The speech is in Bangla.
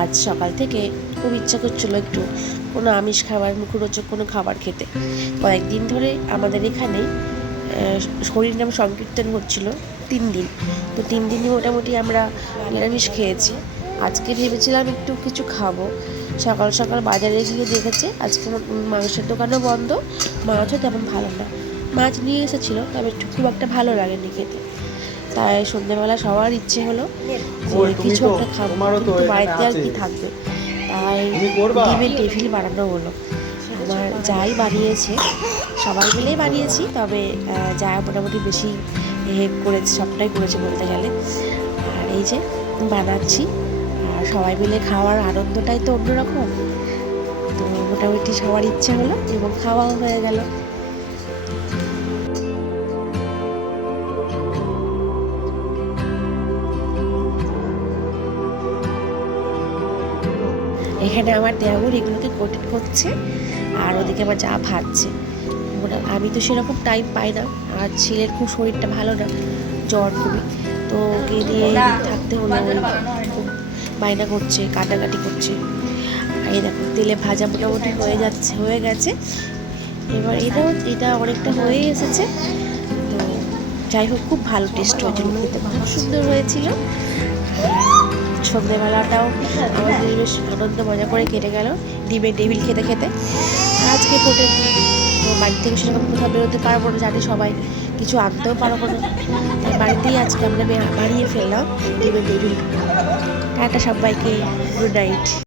আজ সকাল থেকে খুব ইচ্ছা করছিল একটু কোনো আমিষ খাবার, মুখরোচক কোনো খাবার খেতে। কয়েকদিন ধরে আমাদের এখানে হরিনাম সংকীর্তন হচ্ছিল 3 দিন। তো 3 দিনই মোটামুটি আমরা নিরামিষ খেয়েছি। আজকে ভেবেছিলাম একটু কিছু খাবো। সকাল সকাল বাজারে গিয়ে দেখেছে আজকে মাংসের দোকানও বন্ধ, মাছও তেমন ভালো না। মাছ নিয়ে এসেছিলো, তবে খুব একটা ভালো লাগেনি খেতে। তাই সন্ধ্যেবেলা সবার ইচ্ছে হলো যে কিছু একটা খাবো, কিন্তু বাড়িতে আর কি থাকবে। তাই ডিমের টেবিল বানানো হলো। আমার যাই বানিয়েছে, সবাই মিলেই বানিয়েছি, তবে যা মোটামুটি বেশি হেল্প করেছে, সবটাই করেছে বলতে গেলে। আর এই যে বানাচ্ছি, আর সবাই মিলে খাওয়ার আনন্দটাই তো অন্যরকম। তো মোটামুটি সবার ইচ্ছে হলো এবং খাওয়াও হয়ে গেল। এখানে আমার দেওর এগুলোকে কোটিং করছে, আর ওদিকে আমার যা ভাজছে। আমি তো সেরকম টাইম পাই না, আর ছেলের খুব শরীরটা ভালো না, জ্বর খুবই। তো ওকে নিয়ে থাকতে হলো, খুব বায়না করছে, কাটাকাটি করছে। এই দেখো তেলে ভাজা মোটামুটি হয়ে গেছে। এবার এটা অনেকটা হয়ে এসেছে। তো যাই হোক, খুব ভালো টেস্ট হয়েছিল, খেতে খুব সুন্দর হয়েছিল। সন্ধ্যেবেলাটাও আমাদের বেশ আনন্দ মজা করে কেটে গেল ডিমের টেবিল খেতে খেতে। আজকে ভোটের দিন, তো বাড়ি থেকে সেরকম কোথাও বেরোতে পারবো না, জানি সবাই, কিছু আনতেও পারবো না। তাই বাড়িতেই আজকে আমরা বানিয়ে ফেললাম ডিমের টেবিল। টাটা সবাইকে, গুড নাইট।